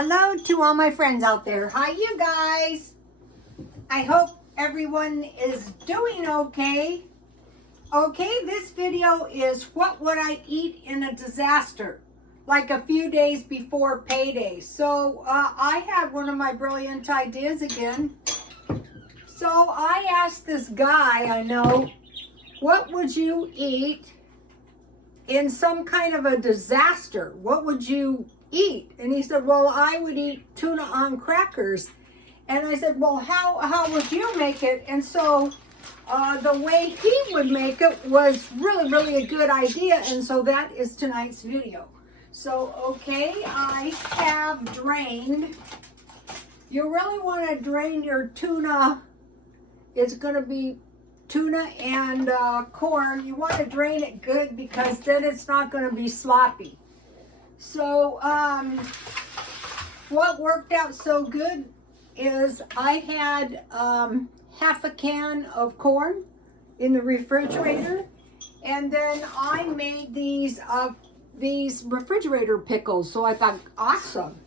Hello to all my friends out there. Hi, you guys. I hope everyone is doing okay. Okay, this video is what would I eat in a disaster, like a few days before payday. So I had one of my brilliant ideas again. So I asked this guy I know, what would you eat in some kind of a disaster? What would you eat? And he said, well, I would eat tuna on crackers. And I said, well, how would you make it? And so the way he would make it was really a good idea. And so that is tonight's video. So, okay, I have drained. You really want to drain your tuna. It's going to be tuna and corn. You want to drain it good because then it's not going to be sloppy. So what worked out so good is I had half a can of corn in the refrigerator, and then I made these refrigerator pickles. So I thought, awesome,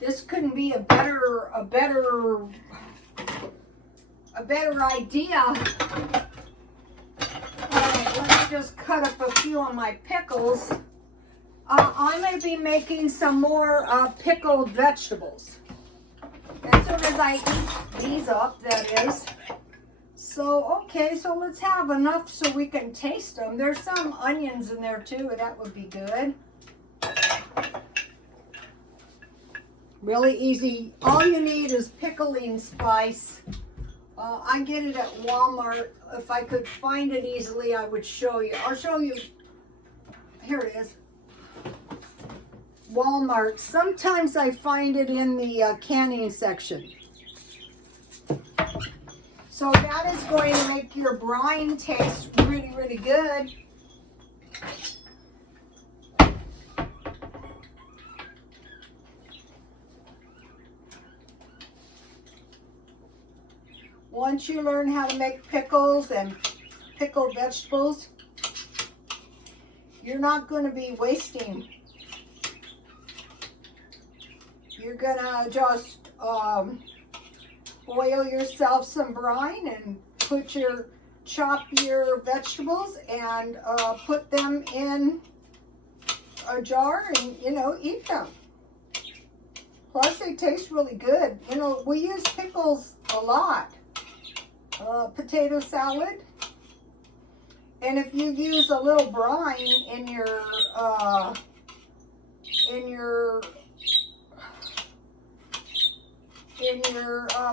this couldn't be a better idea. Alright, let me just cut up a few of my pickles. I'm going to be making some more pickled vegetables as soon as I eat these up, that is. So, okay, so let's have enough so we can taste them. There's some onions in there too, that would be good. Really easy. All you need is pickling spice. I get it at Walmart. If I could find it easily, I would show you. I'll show you. Here it is. Walmart. Sometimes I find it in the canning section. So that is going to make your brine taste really good. Once you learn how to make pickles and pickled vegetables, you're not going to be wasting. You're going to just boil yourself some brine and chop your vegetables and put them in a jar and, eat them. Plus, they taste really good. We use pickles a lot. Potato salad, and if you use a little brine in your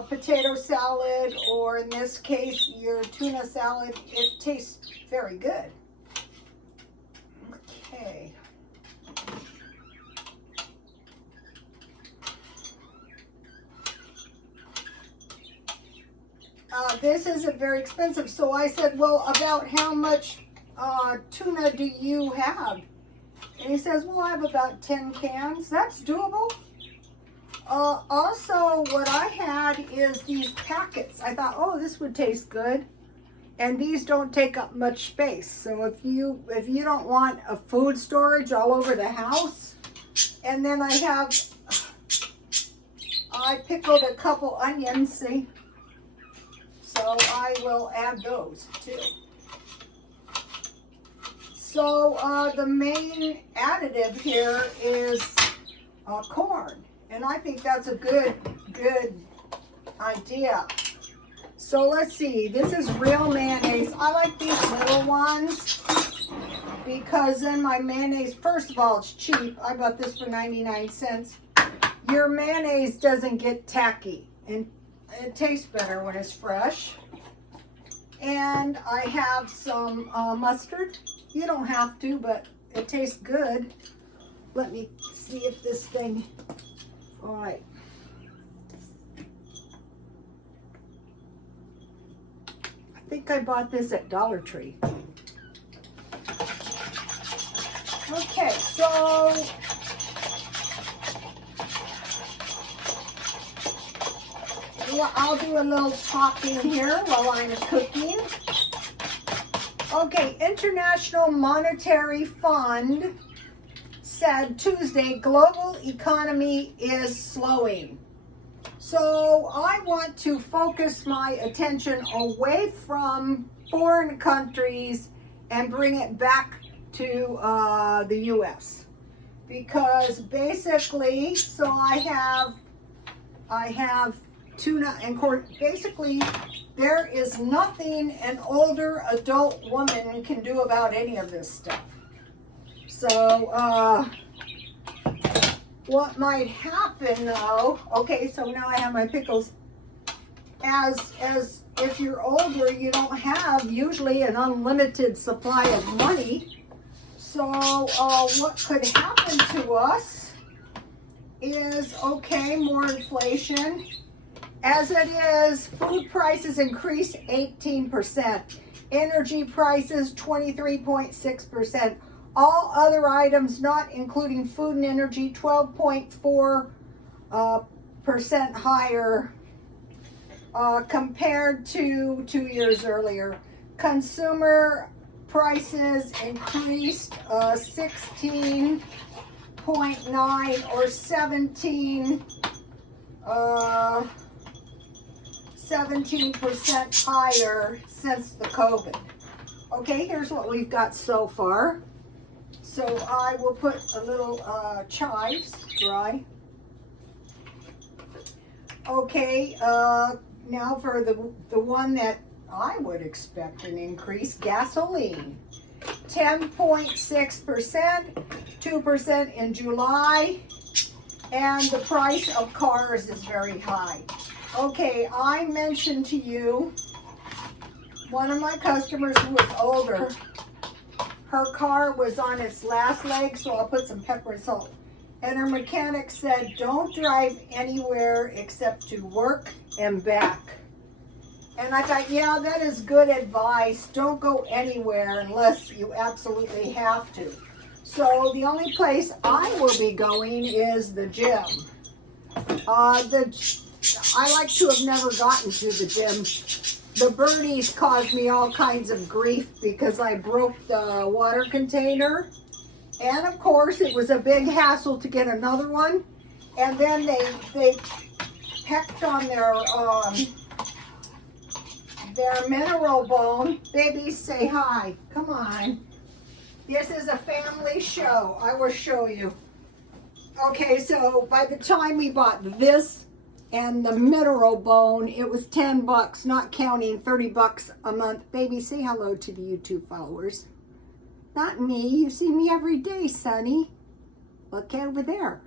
potato salad, or in this case your tuna salad, it tastes very good. Okay. This isn't very expensive, so I said, well, about how much tuna do you have? And he says, well, I have about 10 cans. That's doable. Also, what I had is these packets. I thought, oh, this would taste good. And these don't take up much space. So if you don't want a food storage all over the house, and then I pickled a couple onions, see? So I will add those too. So the main additive here is corn. And I think that's a good idea. So let's see. This is real mayonnaise. I like these little ones because then my mayonnaise, first of all, it's cheap. I got this for 99 cents. Your mayonnaise doesn't get tacky, and it tastes better when it's fresh. And I have some mustard. You don't have to, but it tastes good. Let me see if this thing, all right. I think I bought this at Dollar Tree. Okay, so I'll do a little talking here while I'm cooking. Okay, International Monetary Fund said Tuesday, global economy is slowing. So I want to focus my attention away from foreign countries and bring it back to the U.S. Because basically, so I have tuna and corn. Basically, there is nothing an older adult woman can do about any of this stuff. So, what might happen though, okay, so now I have my pickles. As if you're older, you don't have usually an unlimited supply of money. So, what could happen to us is, okay, more inflation. As it is, food prices increase 18%. Energy prices 23.6%. All other items, not including food and energy, 12.4% higher compared to 2 years earlier. Consumer prices increased 16.9 or 17% higher since the COVID. Okay, here's what we've got so far. So I will put a little chives, dry. Okay, now for the one that I would expect an increase, gasoline. 10.6%, 2% in July, and the price of cars is very high. Okay, I mentioned to you, one of my customers who was older, her car was on its last leg, so I'll put some pepper and salt. And her mechanic said, don't drive anywhere except to work and back. And I thought, yeah, that is good advice. Don't go anywhere unless you absolutely have to. So the only place I will be going is the gym. I like to have never gotten to the gym. The birdies caused me all kinds of grief because I broke the water container. And of course, it was a big hassle to get another one. And then they pecked on their mineral bone. Babies, say hi. Come on. This is a family show. I will show you. Okay, so by the time we bought this and the mineral bone, it was $10, not counting $30 a month. Baby, say hello to the YouTube followers. Not me. You see me every day, Sonny. Look over there.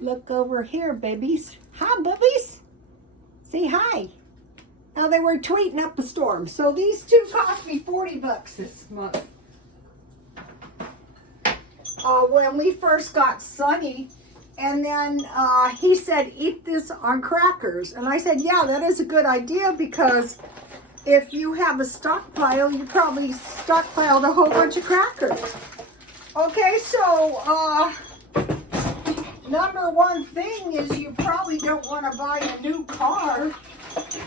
Look over here, babies. Hi, bubbies. Say hi. Now they were tweeting up a storm. So these two cost me $40 this month. When we first got Sonny, and then he said, eat this on crackers. And I said, yeah, that is a good idea, because if you have a stockpile, you probably stockpiled a whole bunch of crackers. Okay, so number one thing is you probably don't want to buy a new car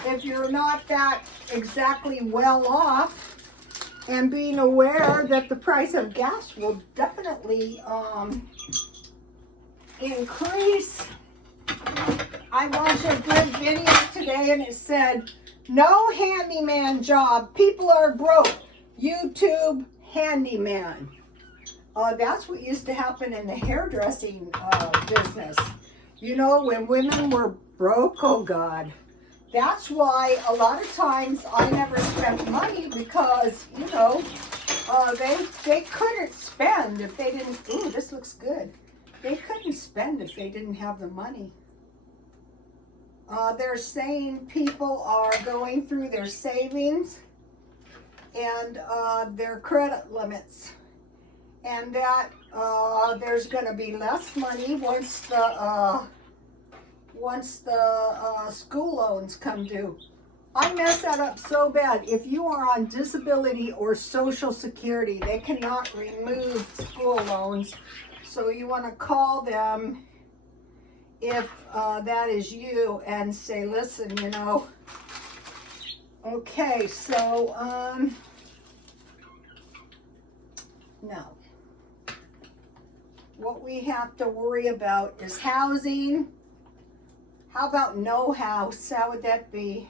if you're not that exactly well off, and being aware that the price of gas will definitely increase. I watched a good video today and it said, no handyman job. People are broke. YouTube handyman. That's what used to happen in the hairdressing business. You know, when women were broke, oh God. That's why a lot of times I never spent money, because, you know, they couldn't spend if they didn't, ooh, this looks good. They couldn't spend if they didn't have the money. They're saying people are going through their savings and their credit limits, and that there's going to be less money once the school loans come due. I messed that up so bad. If you are on disability or Social Security, they cannot remove school loans. So you want to call them if that is you and say, listen, you know, okay, so, no. what we have to worry about is housing. How about no house? How would that be?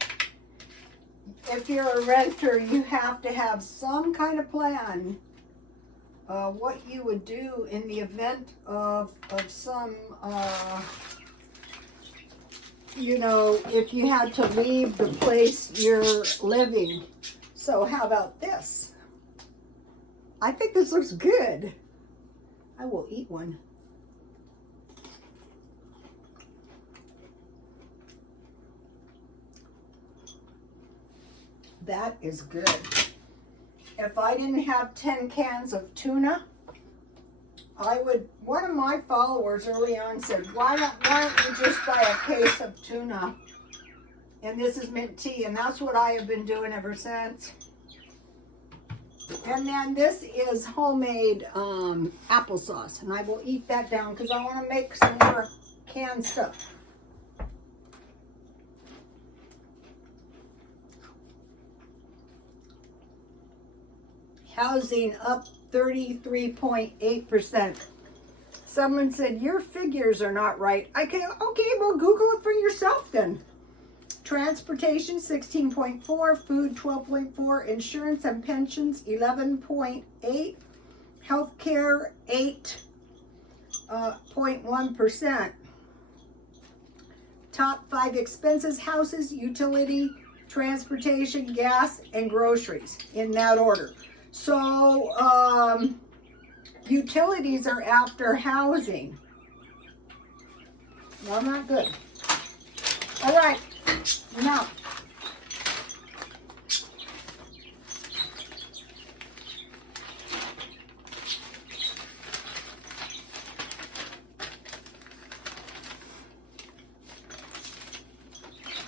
If you're a renter, you have to have some kind of plan. What you would do in the event of some, you know, if you had to leave the place you're living. So how about this? I think this looks good. I will eat one. That is good. If I didn't have 10 cans of tuna, I would, one of my followers early on said, why don't you just buy a case of tuna? And this is mint tea, and that's what I have been doing ever since. And then this is homemade applesauce, and I will eat that down because I want to make some more canned stuff. Housing up 33.8%. Someone said, your figures are not right. Okay, well, Google it for yourself then. Transportation, 16.4. Food, 12.4. Insurance and pensions, 11.8. Healthcare, 8.1%. Top 5 expenses, houses, utility, transportation, gas, and groceries, in that order. So, utilities are after housing. Well, not good. All right, now.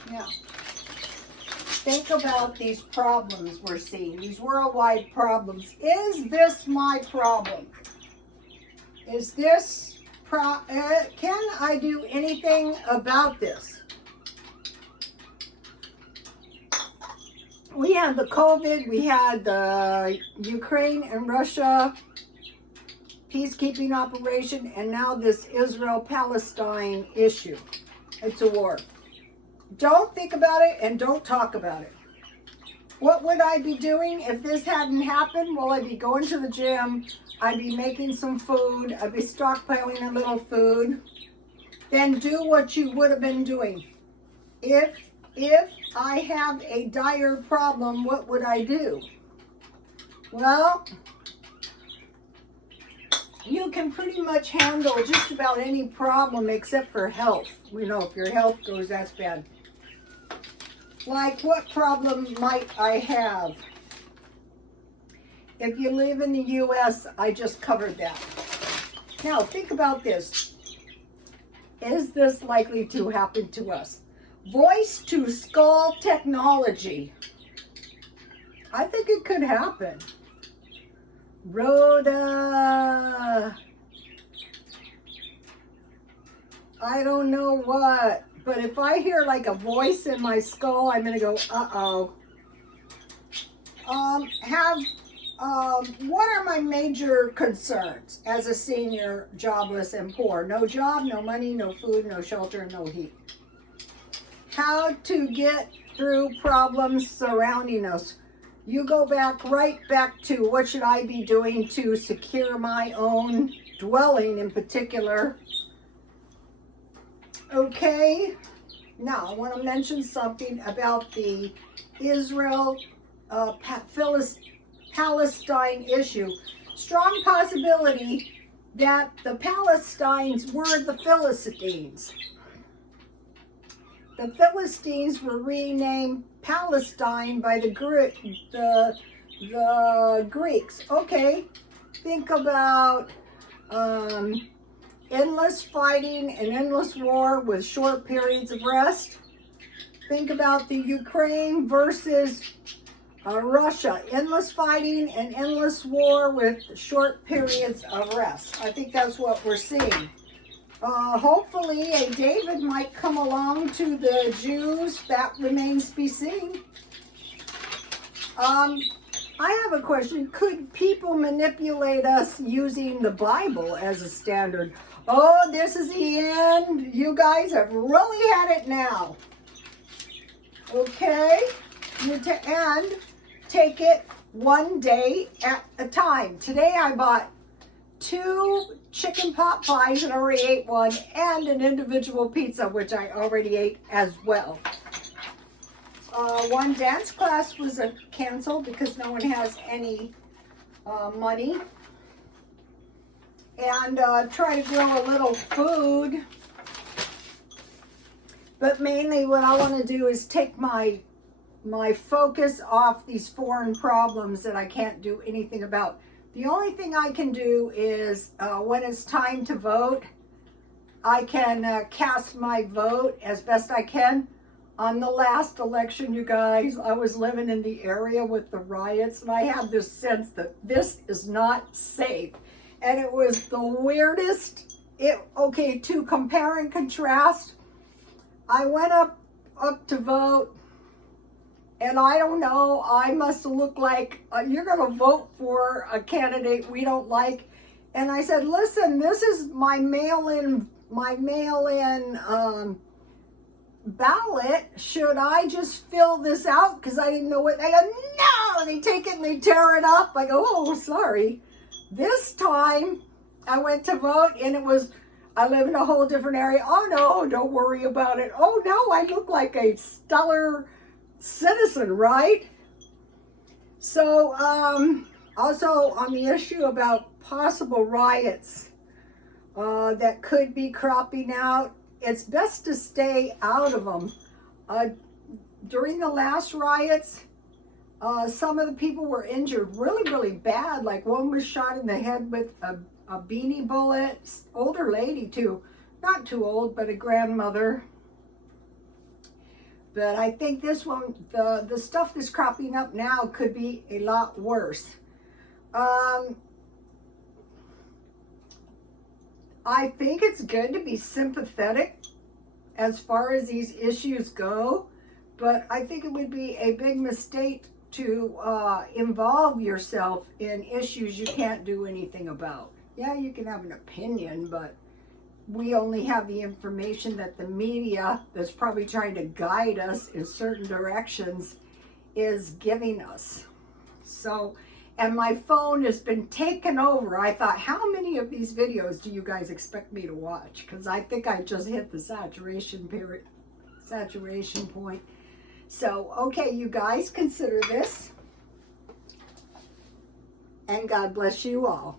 Now. Think about these problems we're seeing, these worldwide problems. Is this my problem? Is this, can I do anything about this? We had the COVID, we had the Ukraine and Russia peacekeeping operation, and now this Israel-Palestine issue. It's a war. Don't think about it and don't talk about it. What would I be doing if this hadn't happened? Well, I'd be going to the gym. I'd be making some food. I'd be stockpiling a little food. Then do what you would have been doing. If I have a dire problem, what would I do? Well, you can pretty much handle just about any problem except for health. You know, if your health goes, that's bad. Like, what problem might I have? If you live in the U.S., I just covered that. Now, think about this. Is this likely to happen to us? Voice to skull technology. I think it could happen. Rhoda. I don't know what. But if I hear like a voice in my skull, I'm going to go, uh-oh. What are my major concerns as a senior, jobless, and poor? No job, no money, no food, no shelter, no heat. How to get through problems surrounding us. You go right back to what should I be doing to secure my own dwelling in particular. Okay, now I want to mention something about the Israel-Palestine issue. Strong possibility that the Palestinians were the Philistines. The Philistines were renamed Palestine by the Greeks. Okay, think about endless fighting and endless war with short periods of rest. Think about the Ukraine versus Russia. Endless fighting and endless war with short periods of rest. I think that's what we're seeing. Hopefully a David might come along to the Jews. That remains to be seen. I I have a question. Could people manipulate us using the Bible as a standard? Oh, this is the end. You guys have really had it now. Okay? And take it one day at a time. Today I bought 2 chicken pot pies and already ate one, and an individual pizza, which I already ate as well. One dance class was canceled because no one has any money. And try to grow a little food. But mainly what I want to do is take my focus off these foreign problems that I can't do anything about. The only thing I can do is when it's time to vote, I can cast my vote as best I can. On the last election, you guys, I was living in the area with the riots, and I had this sense that this is not safe. And it was the weirdest. Okay, to compare and contrast, I went up to vote, and I don't know, I must have looked like, you're going to vote for a candidate we don't like. And I said, listen, this is my mail-in ballot. Should I just fill this out? Because I didn't know what. They go, no! They take it and they tear it up. I go, oh, sorry. This time, I went to vote, and it was, I live in a whole different area. Oh, no, don't worry about it. Oh, no, I look like a stellar citizen, right? So, also on the issue about possible riots that could be cropping out, it's best to stay out of them. During the last riots, some of the people were injured really, really bad. Like one was shot in the head with a beanie bullet. Older lady too. Not too old, but a grandmother. But I think this one, the stuff that's cropping up now could be a lot worse. I think it's good to be sympathetic as far as these issues go, but I think it would be a big mistake to involve yourself in issues you can't do anything about. Yeah, you can have an opinion, but we only have the information that the media that's probably trying to guide us in certain directions is giving us. So, and my phone has been taken over. I thought, how many of these videos do you guys expect me to watch? Because I think I just hit the saturation point. So, okay, you guys, consider this. And God bless you all.